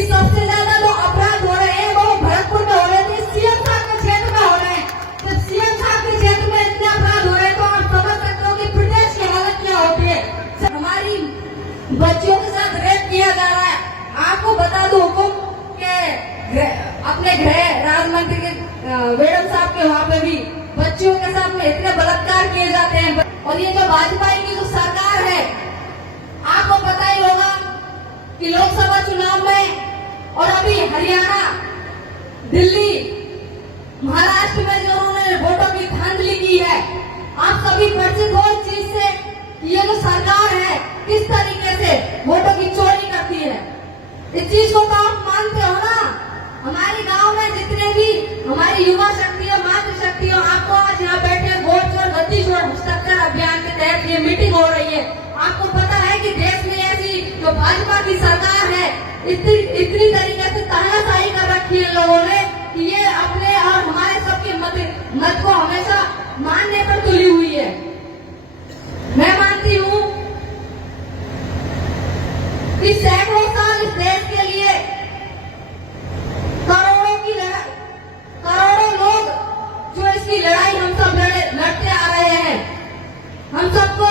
कि सबसे ज्यादा जो अपराध हो रहे हैं वो भरतपुर में हो रहे थे, सीएम साहब के क्षेत्र में हो रहे हैं। जब सीएम साहब के क्षेत्र में इतने अपराध हो रहे हैं तो आप समझ सकते हो कि प्रदेश की हालत क्या होती है। हमारी बच्चियों के साथ रेप किया जा रहा है। आपको बता दो हुकुम के अपने गृह राज्य मंत्री के मैडम साहब के वहाँ पे भी बच्चियों के साथ में इतने बलात्कार किए जाते हैं। और ये जो भाजपा की जो सरकार है, आपको पता ही होगा कि लोकसभा चुनाव में और अभी हरियाणा, दिल्ली, महाराष्ट्र में जो उन्होंने वोटों की धांधली की है, आप सभी परिचित हो इस चीज से। ये जो सरकार है किस तरीके से वोटों की चोरी करती है, इस चीज को तो आप मानते हो ना। हमारे गांव में जितने भी हमारी युवा शक्ति हो, मातृ शक्ति हो, आपको आज यहाँ बैठे वोट चोर गद्दी चोर हस्ताक्षर अभियान के तहत ये मीटिंग हो रही है। आपको पता है कि देश में ऐसी जो भाजपा की सरकार है इतनी तरीके से तानाशाही कर रखी है लोगों ने कि ये अपने और हमारे सबके मत को हमेशा मानने पर तुली हुई है। मैं मानती हूँ कि सैकड़ों साल इस देश के लिए करोड़ों लोग जो इसकी लड़ाई हम सब लड़ते आ रहे हैं। हम सबको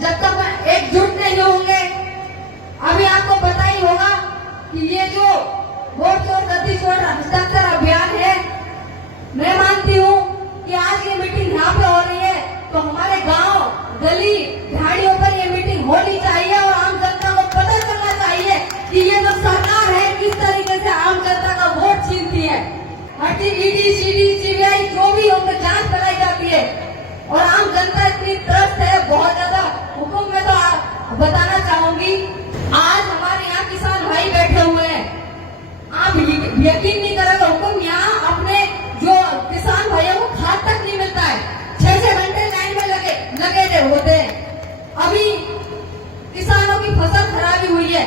जब तक एकजुट नहीं होंगे, अभी आपको पता ही होगा कि ये जो वोट चोर गद्दी चोर हस्ताक्षर अभियान है, मैं मानती हूँ कि आज ये मीटिंग यहाँ पे हो रही है तो हमारे गांव, गली, झाड़ियों पर ये मीटिंग होनी चाहिए और आम जनता को पता चलना चाहिए कि ये जो सरकार है किस तरीके से आम जनता का वोट छीनती है। ईडी, सीडी, सीबीआई जो भी उनकी जांच कराई जाती है और आम जनता इतनी त्रस्त है बहुत ज्यादा। हुकुम में तो बताना चाहूंगी, आज हमारे यहाँ किसान भाई बैठे हुए हैं, आप यकीन नहीं करेंगे हुकुम, यहाँ अपने जो किसान भाइयों को खाद तक नहीं मिलता है। 6-6 घंटे लाइन में लगे होते हैं। अभी किसानों की फसल खराबी हुई है,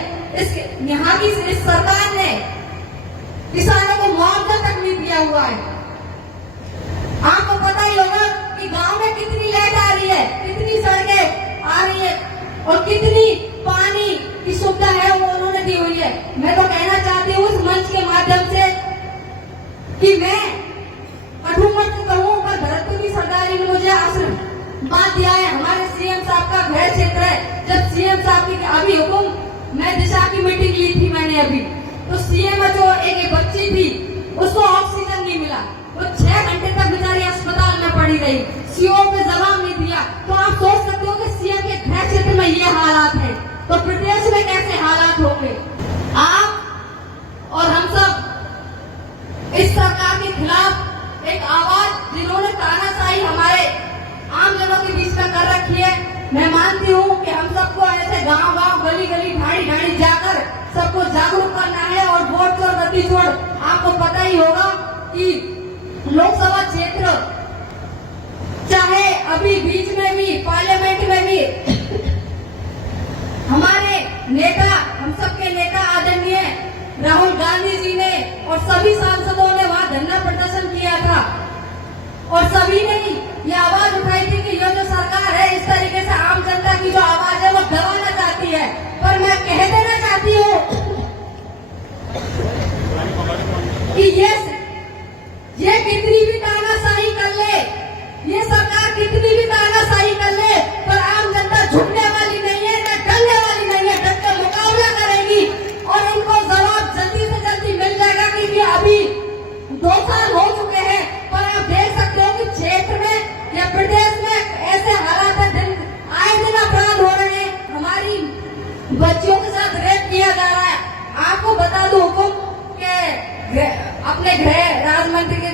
यहाँ की इस सरकार ने किसानों को मुआवजा तक नहीं दिया हुआ है। आपको पता ही होगा कि गांव में कितनी लाइट आ रही है, कितनी सड़कें आ रही है और कितनी पानी की सुविधा है वो उन्होंने दी हुई है। मैं तो कहना चाहती हूँ इस मंच के माध्यम से कि मैं कठोर मत कहूँ पर भरतपुर की सरकार ने मुझे आशीर्वाद दिया है। हमारे सीएम साहब का गृह क्षेत्र है। जब सीएम साहब की अभी हुकुम, मैं दिशा की मीटिंग ली थी मैंने अभी, तो सीएम जो एक बच्ची थी उसको ऑक्सीजन नहीं मिला, वो 6 घंटे तक बेचारी अस्पताल में पड़ी रही, सीओ पे जवाब नहीं दिया। तो आप सोच सकते हो कि सीएम के गृह क्षेत्र में ये हालात है तो प्रदेश में कैसे हालात होंगे। आप और हम सब इस सरकार के खिलाफ एक आवाज जिन्होंने तानाशाही हमारे आम जनों के बीच में कर रखी है, मैं मानती हूँ कि हम सबको ऐसे गांव-गांव, गली-गली, ढाड़ी-ढाड़ी जाकर सबको जागरूक करना है। और वोट चोर गद्दी चोर, आपको पता ही होगा कि लोकसभा क्षेत्र चाहे अभी बीच में भी, पार्लियामेंट में भी हमारे नेता, हम सबके नेता आदरणीय राहुल गांधी जी ने और सभी सांसदों ने वहां धरना प्रदर्शन किया था और सभी ने ये आवाज उठाई थी कि ये जो सरकार है इस तरीके से आम जनता की जो आवाज है वो दबाना चाहती है। पर मैं कह देना चाहती हूँ कि ये कितनी भी तानाशाही कर ले, ये सरकार कितनी भी तानाशाही कर ले, पर आम जनता झुकने वाली नहीं है, न डरने वाली नहीं है, डट कर मुकाबला करेगी और इनको जवाब जल्दी से जल्दी मिल जाएगा। क्योंकि अभी 2 साल हो चुके हैं, पर आप देख सकते हो कि क्षेत्र में या प्रदेश में ऐसे हालात है, आए दिन अपराध हो रहे हैं, हमारी बच्चियों के साथ रेप किया जा रहा है। आपको बता दो हुकुम के अपने गृह राज्य मंत्री के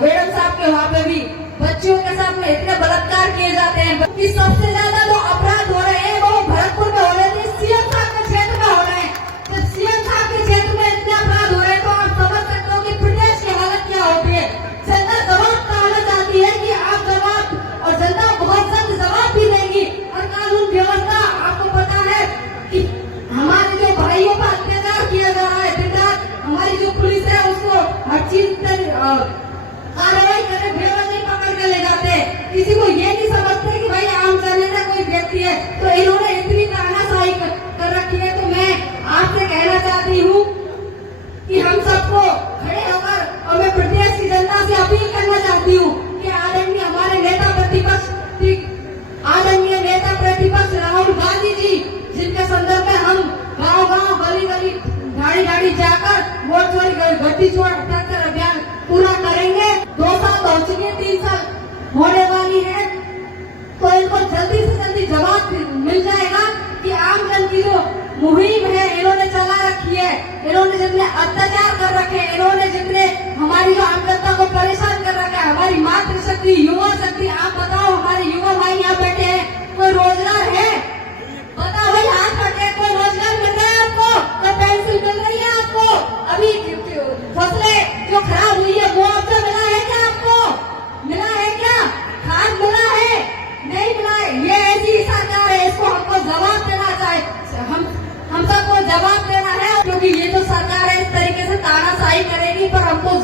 मैडम साहब के वहाँ पे भी बच्चियों के साथ में इतने बलात्कार किए जाते हैं कि सबसे ज्यादा जो अपराध हो रहे हैं वो भरतपुर में हो रहे थे, सीएम साहब के क्षेत्र में हो रहे हैं। जब सीएम साहब के क्षेत्र में इतने अपराध हो रहे हैं तो आप समझ सकते हो कि प्रदेश की हालत क्या होती है। जनता जवाब पाना चाहती है कि आप जवाब, और जनता बहुत सख्त जवाब भी देगी। और कानून व्यवस्था, आपको पता है कि हमारे जो भाइयों पर अत्याचार किया जा रहा है, हमारी जो पुलिस है उसको हर चीज कार्रवाई करके बेवजह पकड़ कर ले जाते हैं। किसी को ये नहीं समझते कि भाई आम जनता कोई व्यक्ति है, तो इन्होंने इतनी तानाशाही कर रखी है। तो मैं आपसे कहना चाहती हूँ गद्दी छोड़ हटाकर अभियान पूरा करेंगे। 2 साल हो चुके, 3 साल होने वाली है, तो इनको जल्दी से जल्दी जवाब मिल जाएगा कि आम जन की जो मुहिम है इन्होंने चला रखी है, इन्होंने जितने अत्याचार कर रखे, इन्होंने जितने हमारी जो आम जनता को परेशान कर रखा है, हमारी मातृशक्ति, युवा शक्ति। आप बताओ, हमारे युवा भाई यहाँ बैठे हैं, कोई रोजगार है? बताओ भाई, हाथ पटे, कोई रोजगार मिल रहा है आपको? कोई पेंसिल मिल रही है आपको? अभी फसलें जो खराब हुई है मुआवजा मिला है क्या आपको? मिला है क्या? खाद मिला है? नहीं मिला है। ये ऐसी सरकार है, इसको हमको जवाब देना चाहिए, हम सबको जवाब देना है, क्योंकि ये जो सरकार है इस तरीके से तानाशाही करेगी, पर हमको